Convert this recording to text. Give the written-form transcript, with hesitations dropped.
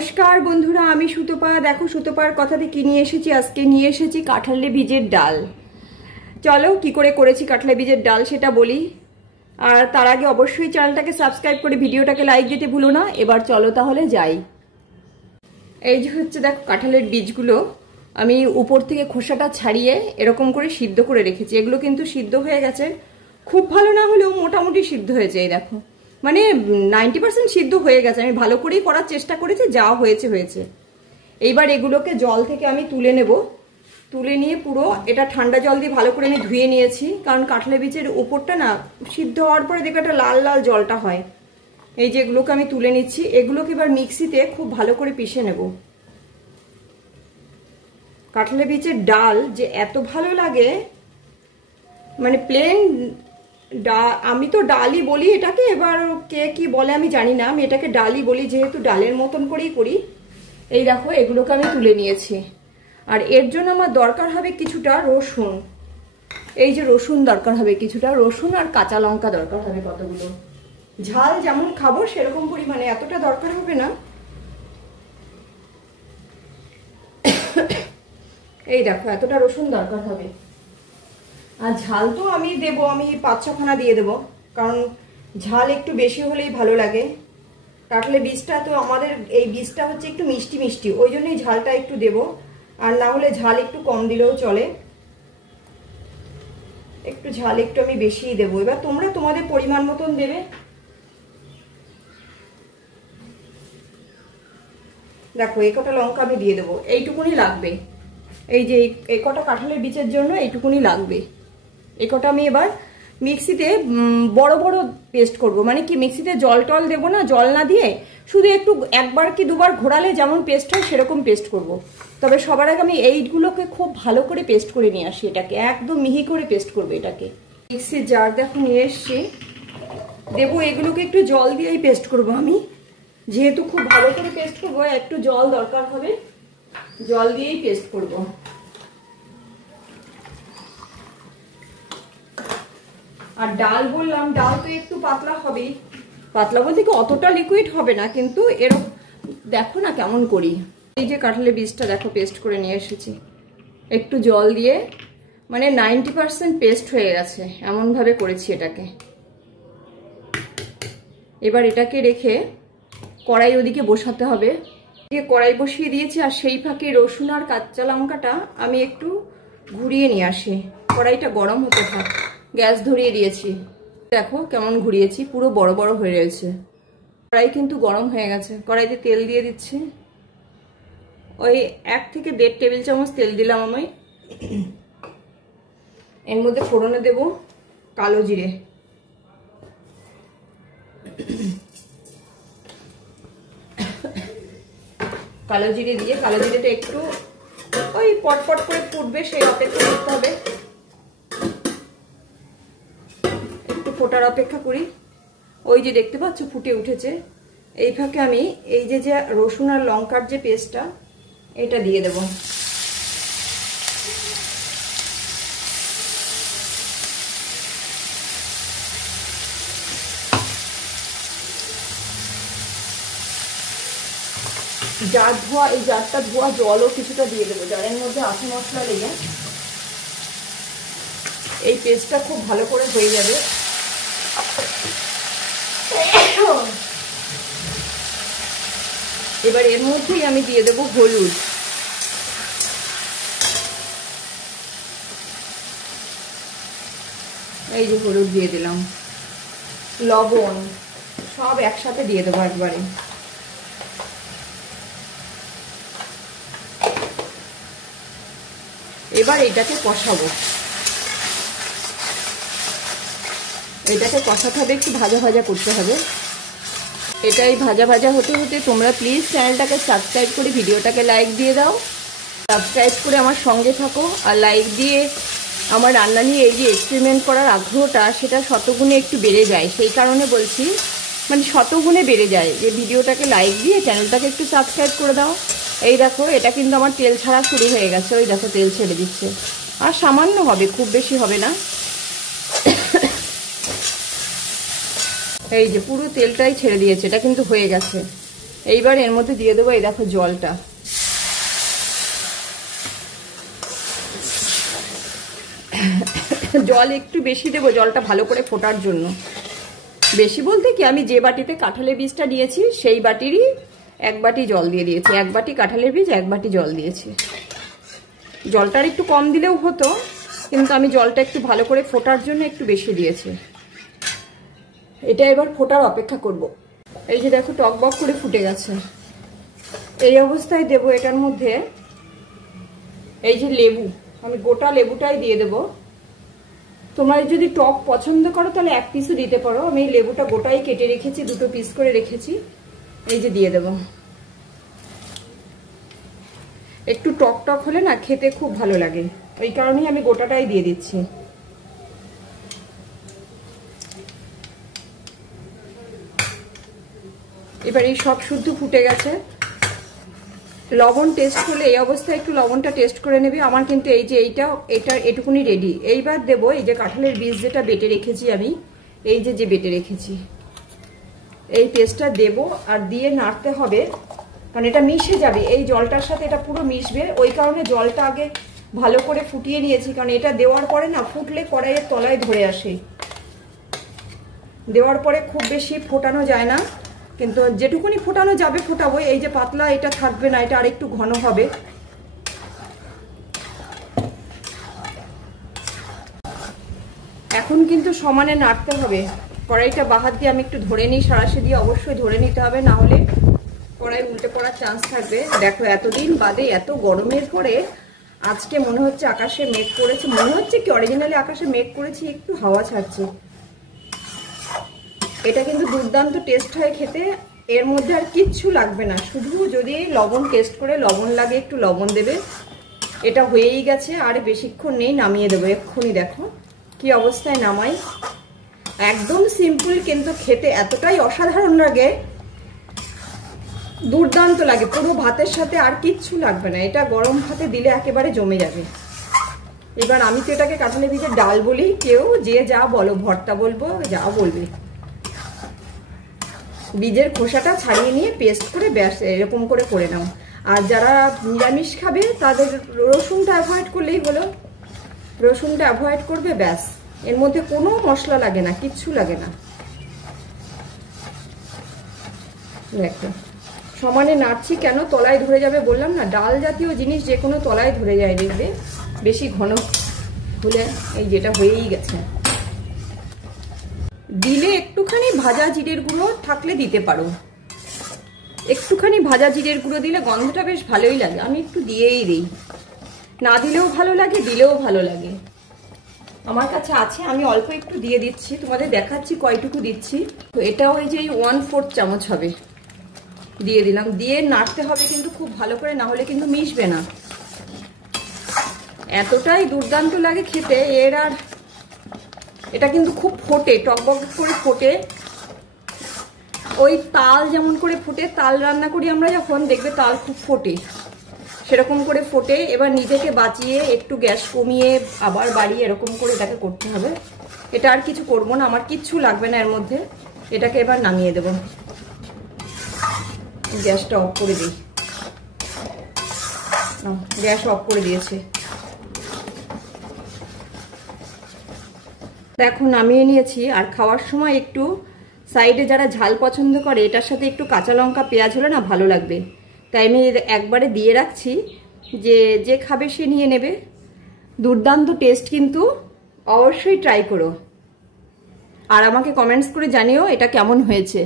নমস্কার বন্ধুরা, আমি সুতপা। দেখো সুতপার কথাতে কি নিয়ে এসেছি আজকে। নিয়ে এসেছি কাঁঠালে বীজের ডাল। চলো কি করে করেছি কাঁঠালে বীজের ডাল সেটা বলি। আর তার আগে অবশ্যই চ্যানেলটাকে সাবস্ক্রাইব করে ভিডিওটাকে লাইক দিতে ভুলো না। এবার চলো তাহলে যাই। এই যে হচ্ছে দেখো কাঁঠালের বীজগুলো আমি উপর থেকে খোসাটা ছাড়িয়ে এরকম করে সিদ্ধ করে রেখেছি। এগুলো কিন্তু সিদ্ধ হয়ে গেছে, খুব ভালো না হলেও মোটামুটি সিদ্ধ হয়েছে। এই দেখো মানে 90% সিদ্ধ হয়ে গেছে। আমি ভালো করেই করার চেষ্টা করেছি, যা হয়েছে হয়েছে। এইবার এগুলোকে জল থেকে আমি তুলে নেব। তুলে নিয়ে পুরো এটা ঠান্ডা জল দিয়ে ভালো করে আমি ধুয়ে নিয়েছি, কারণ কাঁঠালে বীজের উপরটা না সিদ্ধ হওয়ার পরে দেখো একটা লাল লাল জলটা হয়। এই যে এগুলোকে আমি তুলে নিচ্ছি। এগুলোকে এবার মিক্সিতে খুব ভালো করে পিষে নেব। কাঁঠালে বীজের ডাল যে এত ভালো লাগে, মানে প্লেন আমি তো ডালই বলি এটাকে, এবার কে কি বলে আমি জানি না, আমি এটাকে ডালই বলি যেহেতু ডালের মতন করেই করি। এই দেখো এগুলোকে আমি তুলে নিয়েছি। আর এর জন্য আমার দরকার হবে কিছুটা রসুন। এই যে রসুন দরকার হবে কিছুটা, রসুন আর কাঁচা লঙ্কা দরকার হবে কতগুলো। ঝাল যেমন খাবো সেরকম পরিমাণে, এতটা দরকার হবে না। এই দেখো এতটা রসুন দরকার হবে। আর ঝাল তো আমি দেবো, আমি 5-6 দিয়ে দেবো, কারণ ঝাল একটু বেশি হলেই ভালো লাগে। কাঁঠালে বীজটা তো আমাদের এই বীজটা হচ্ছে একটু মিষ্টি মিষ্টি, ওই জন্যই ঝালটা একটু দেবো। আর না হলে ঝাল একটু কম দিলেও চলে। একটু ঝাল একটু আমি বেশিই দেবো। এবার তোমরা তোমাদের পরিমাণ মতন দেবে। দেখো এই কটা লঙ্কা আমি দিয়ে দেবো, এইটুকুনি লাগবে। এই যে এই কটা কাঁঠালের বীজের জন্য এইটুকুনি লাগবে। এই কটা আমি এবার মিক্সিতে বড় বড় পেস্ট করব। মানে কি মিক্সিতে জল টল দেবো না, জল না দিয়ে শুধু একটু একবার কি দুবার ঘোরালে যেমন পেস্ট হয় সেরকম পেস্ট করব। তবে সবার আগে আমি এইগুলোকে খুব ভালো করে পেস্ট করে নিয়ে আসি। এটাকে একদম মিহি করে পেস্ট করবো। এটাকে মিক্সির জার দেখো নিয়ে এসছি, দেবো। এগুলোকে একটু জল দিয়েই পেস্ট করব আমি, যেহেতু খুব ভালো করে পেস্ট করবো একটু জল দরকার হবে। জল দিয়েই পেস্ট করব। আর ডাল বললাম, ডাল তো একটু পাতলা হবেই। পাতলা বলতে কি অতটা লিকুইড হবে না, কিন্তু এরকম দেখো না কেমন করি। এই যে কাঁঠালের বীজটা দেখো পেস্ট করে নিয়ে এসেছি একটু জল দিয়ে, মানে 90% পেস্ট হয়ে গেছে, এমনভাবে করেছি এটাকে। এবার এটাকে রেখে কড়াই ওদিকে বসাতে হবে। কড়াই বসিয়ে দিয়েছি, আর সেই ফাঁকে রসুন আর কাঁচা লঙ্কাটা আমি একটু ঘুরিয়ে নিয়ে আসি। কড়াইটা গরম হতে থাক। গ্যাস ধরিয়ে দিয়েছি, দেখো কেমন ঘুরিয়েছি, পুরো বড় বড় হয়ে রয়েছে। কড়াই কিন্তু গরম হয়ে গেছে। কড়াইতে তেল দিয়ে দিচ্ছি। ওই 1 থেকে 1.5 টেবিল চামচ তেল দিলাম আমি। এর মধ্যে ফোড়নে দেব কালো জিরে। কালো জিরে দিয়ে কালো জিরেটা একটু ওই পটপট করে ফুটবে, সেই অপেক্ষা করতে হবে। একটু ফোটার অপেক্ষা করি। ওই যে দেখতে পাচ্ছ ফুটে উঠেছে। এই ফাঁকে আমি এই যে রসুন আর লঙ্কার যে পেস্টটা এটা দিয়ে দেব। জার ধোয়া, এই জারটা ধোয়া জলও কিছুটা দিয়ে দেবো, জারের মধ্যে আঠা মশলা লেগে এই পেস্টটা খুব ভালো করে হয়ে যাবে। এবার এর মধ্যেই আমি দিয়ে দেবো হলুদ। এই যে হলুদ দিয়ে দিলাম, লবণ সব একসাথে দিয়ে দেবো একবারে। এবার এটাকে কষাবো। এটাকে কষাতে হবে, একটু ভাজা ভাজা করতে হবে। এটাই ভাজা ভাজা হতে হতে তোমরা প্লিজ চ্যানেলটাকে সাবস্ক্রাইব করে ভিডিওটাকে লাইক দিয়ে দাও। সাবস্ক্রাইব করে আমার সঙ্গে থাকো, আর লাইক দিয়ে আমার রান্না নিয়ে এই যে এক্সপেরিমেন্ট করার আগ্রহটা সেটা শতগুণে একটু বেড়ে যায়। সেই কারণে বলছি, মানে শতগুণে বেড়ে যায় যে ভিডিওটাকে লাইক দিয়ে চ্যানেলটাকে একটু সাবস্ক্রাইব করে দাও। এই দেখো এটা কিন্তু আমার তেল ছাড়া শুরু হয়ে গেছে। ওই দেখো তেল ছেড়ে দিচ্ছে, আর সামান্য হবে, খুব বেশি হবে না। এই যে পুরো তেলটাই ছেড়ে দিয়েছে, এটা কিন্তু হয়ে গেছে। এইবার এর মধ্যে দিয়ে দেবো এই দেখো জলটা। জল একটু বেশি দেবো, জলটা ভালো করে ফোটার জন্য। বেশি বলতে কি, আমি যে বাটিতে কাঁঠালের বীজটা দিয়েছি সেই বাটিরই 1 বাটি জল দিয়ে দিয়েছি। 1 বাটি কাঁঠালের বীজ 1 বাটি জল দিয়েছি। জলটার একটু কম দিলেও হতো, কিন্তু আমি জলটা একটু ভালো করে ফোটার জন্য একটু বেশি দিয়েছি। এটা এবার ফোটার অপেক্ষা করব। এই যে দেখো টকবক করে ফুটে গেছে। এই অবস্থায় দেব এটার মধ্যে এই যে লেবু, আমি গোটা লেবুটাই দিয়ে দেব। তোমরা যদি টক পছন্দ করো তাহলে 1 পিসও দিতে পারো। আমি এই লেবুটা গোটাই কেটে রেখেছি, 2 পিস করে রেখেছি। এই যে দিয়ে দেব। একটু টক টক হলে না খেতে খুব ভালো লাগে, ওই কারণেই আমি গোটাটাই দিয়ে দিচ্ছি। এবার এই সব শুদ্ধ ফুটে গেছে। লবণ টেস্ট করলে এই অবস্থায় একটু লবণটা টেস্ট করে নেবে। আমার কিন্তু এই যে এটা এটুকুনি রেডি। এইবার দেবো এই যে কাঁঠালের বীজ যেটা বেটে রেখেছি আমি, এই যে বেটে রেখেছি, এই পেস্টটা দেব। আর দিয়ে নাড়তে হবে, কারণ এটা মিশে যাবে এই জলটার সাথে, এটা পুরো মিশবে। ওই কারণে জলটা আগে ভালো করে ফুটিয়ে নিয়েছি, কারণ এটা দেওয়ার পরে না ফুটলে কড়াইয়ের তলায় ধরে আসে। দেওয়ার পরে খুব বেশি ফোটানো যায় না, কিন্তু যেটুকুনি ফোটানো যাবে ফোটাবো। এই যে পাতলা এটা থাকবে না, এটা আরেকটু ঘন হবে। এখন কিন্তু সমানে নাড়তে হবে। কড়াইটা বাহাত দিয়ে আমি একটু ধরে নিই, সারাশি দিয়ে অবশ্যই ধরে নিতে হবে, না হলে কড়াই উল্টে পড়ার চান্স থাকবে। দেখো এতদিন বাদে এত গরমের পরে আজকে মনে হচ্ছে আকাশে মেঘ করেছে, মনে হচ্ছে কি অরিজিনালি আকাশে মেঘ করেছি, একটু হাওয়া ছাড়ছে। এটা কিন্তু দুর্দান্ত টেস্ট হয় খেতে। এর মধ্যে আর কিচ্ছু লাগবে না, শুধু যদি লবণ টেস্ট করে লবণ লাগে একটু লবণ দেবে। এটা হয়েই গেছে, আর বেশিক্ষণ নেই, নামিয়ে দেবো এক্ষুনি। দেখো কি অবস্থায় নামাই। একদম সিম্পল, কিন্তু খেতে এতটাই অসাধারণ লাগে, দুর্দান্ত লাগে। পুরো ভাতের সাথে আর কিচ্ছু লাগবে না, এটা গরম ভাতে দিলে একেবারে জমে যাবে। এবার আমি তো এটাকে কাঁঠালের বীজের ডাল বলি, কেউ যে যা বলো, ভর্তা বলবো, যা বলবে। বীজের খোসাটা ছাড়িয়ে নিয়ে পেস্ট করে ব্যাস এরকম করে নাও। আর যারা নিরামিষ খাবে তাদের রসুনটা অ্যাভয়েড করলেই হলো। রসুনটা অ্যাভয়েড করবে, ব্যাস। এর মধ্যে কোনো মশলা লাগে না, কিচ্ছু লাগে না। দেখো সমানে নাড়ছি কেন, তলায় ধরে যাবে বললাম না। ডাল জাতীয় জিনিস যে কোনো তলায় ধরে যায়, দেখবে বেশি ঘন হলে। এই যেটা হয়েই গেছে। দিলে একটুখানি ভাজা জিরের গুঁড়ো থাকলে দিতে পারো। একটুখানি ভাজা জিরের গুঁড়ো দিলে গন্ধটা বেশ ভালোই লাগে। আমি একটু দিয়েই দিই, না দিলেও ভালো লাগে, দিলেও ভালো লাগে। আমার কাছে আছে, আমি অল্প একটু দিয়ে দিচ্ছি, তোমাদের দেখাচ্ছি কয়টুকু দিচ্ছি। তো এটা ওই যে 1/4 চামচ হবে, দিয়ে দিলাম। দিয়ে নাড়তে হবে কিন্তু খুব ভালো করে, না হলে কিন্তু মিশবে না। এতটাই দুর্দান্ত লাগে খেতে এর। আর এটা কিন্তু খুব ফোটে, টকবক করে ফোটে। ওই তাল যেমন করে ফোটে, তাল রান্না করি আমরা যখন, দেখবে তাল খুব ফোটে, সেরকম করে ফোটে। এবার নিজেকে বাঁচিয়ে একটু গ্যাস কমিয়ে আবার বাড়িয়ে এরকম করে এটাকে করতে হবে। এটা আর কিছু করবো না, আমার কিচ্ছু লাগবে না এর মধ্যে। এটাকে এবার নামিয়ে দেব। গ্যাসটা অফ করে দিই। গ্যাস অফ করে দিয়েছে। দেখো নামিয়ে নিয়েছি। আর খাওয়ার সময় একটু সাইডে যারা ঝাল পছন্দ করে, এটার সাথে একটু কাঁচা লঙ্কা পেঁয়াজ হলে না ভালো লাগবে। তাই আমি একবারে দিয়ে রাখছি, যে খাবে সে নিয়ে নেবে। দুর্দান্ত টেস্ট, কিন্তু অবশ্যই ট্রাই করো। আর আমাকে কমেন্টস করে জানিও এটা কেমন হয়েছে।